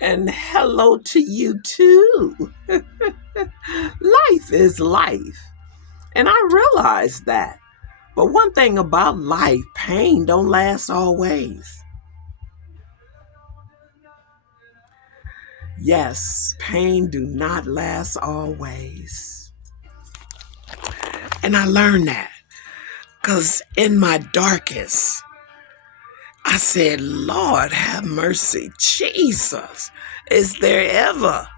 And hello to you too. Life is life. And I realize that. But one thing about life, pain don't last always. Yes, pain do not last always. And I learned that because in my darkest, I said, Lord, have mercy. Jesus, is there ever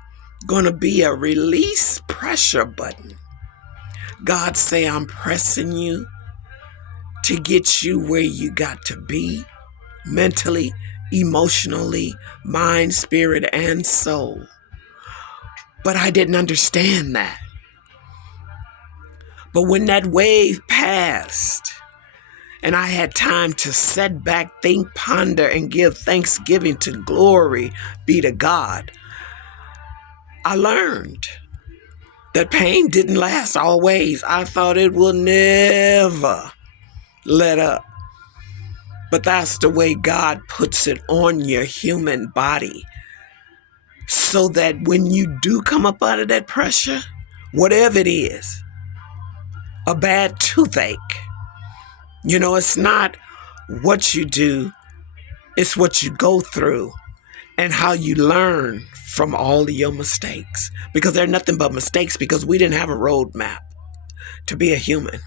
going to be a release pressure button? God say, I'm pressing you to get you where you got to be mentally, emotionally, mind, spirit, and soul. But I didn't understand that. But when that wave passed and I had time to sit back, think, ponder, and give thanksgiving to glory be to God, I learned that pain didn't last always. I thought it will never let up. But that's the way God puts it on your human body. So that when you do come up out of that pressure, whatever it is, a bad toothache, it's not what you do, it's what you go through and how you learn from all of your mistakes. Because they're nothing but mistakes because we didn't have a roadmap to be a human.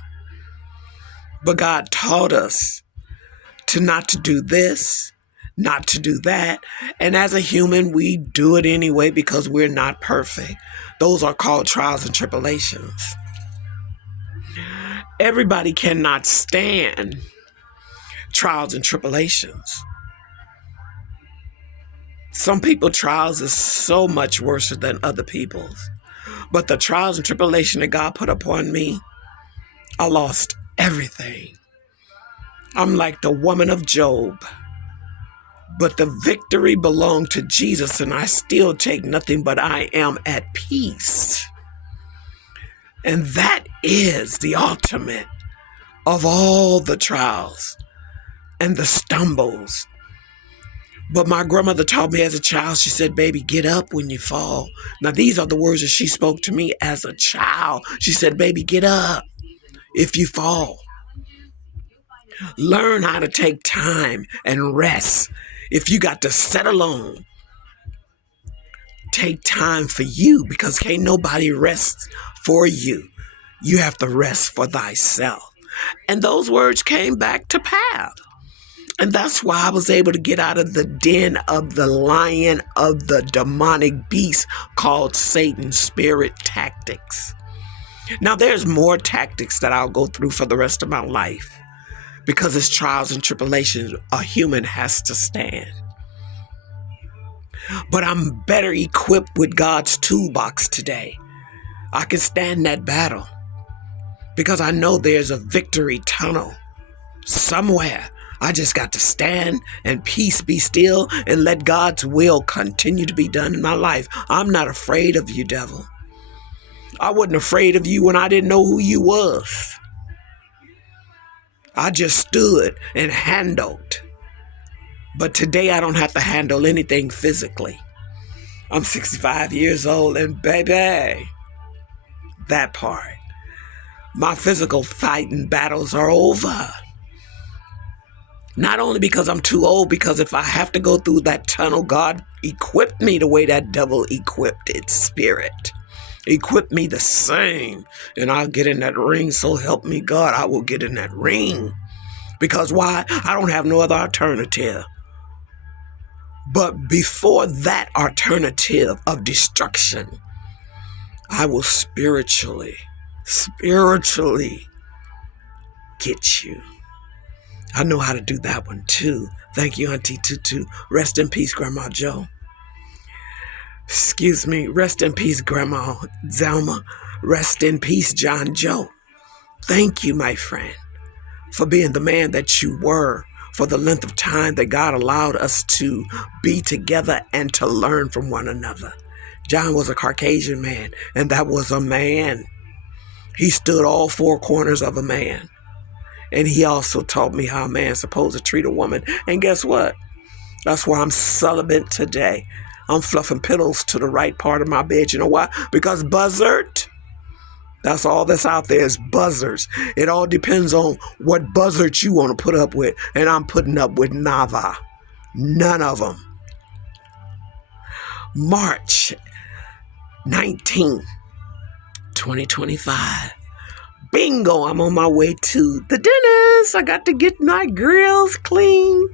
But God taught us to not to do this, not to do that. And as a human, we do it anyway because we're not perfect. Those are called trials and tribulations. Everybody cannot stand trials and tribulations. Some people's trials is so much worse than other people's. But the trials and tribulation that God put upon me, I lost everything. I'm like the woman of Job. But the victory belonged to Jesus, and I still take nothing, but I am at peace. And that is the ultimate of all the trials and the stumbles. But my grandmother taught me as a child, she said, baby, get up when you fall. Now, these are the words that she spoke to me as a child. She said, baby, get up if you fall. Learn how to take time and rest. If you got to sit alone, take time for you because can't nobody rest for you. You have to rest for thyself. And those words came back to pass. And that's why I was able to get out of the den of the lion of the demonic beast called Satan's spirit tactics. Now, there's more tactics that I'll go through for the rest of my life because it's trials and tribulations a human has to stand. But I'm better equipped with God's toolbox today. I can stand that battle because I know there's a victory tunnel somewhere. I just got to stand and peace be still and let God's will continue to be done in my life. I'm not afraid of you, devil. I wasn't afraid of you when I didn't know who you was. I just stood and handled. But today I don't have to handle anything physically. I'm 65 years old and baby, that part. My physical fighting battles are over. Not only because I'm too old, because if I have to go through that tunnel, God equipped me the way that devil equipped its spirit. Equip me the same. And I'll get in that ring. So help me God, I will get in that ring. Because why? I don't have no other alternative. But before that alternative of destruction, I will spiritually get you. I know how to do that one too. Thank you, Auntie Tutu. Rest in peace, Grandma Joe. Excuse me. Rest in peace, Grandma Zelma. Rest in peace, John Joe. Thank you, my friend, for being the man that you were, for the length of time that God allowed us to be together and to learn from one another. John was a Caucasian man, and that was a man. He stood all four corners of a man. And he also taught me how a man's supposed to treat a woman. And guess what? That's why I'm celibate today. I'm fluffing pillows to the right part of my bed. You know why? Because buzzard. That's all that's out there is buzzards. It all depends on what buzzard you want to put up with. And I'm putting up with nada. None of them. March 19, 2025. Bingo, I'm on my way to the dentist. I got to get my grills clean.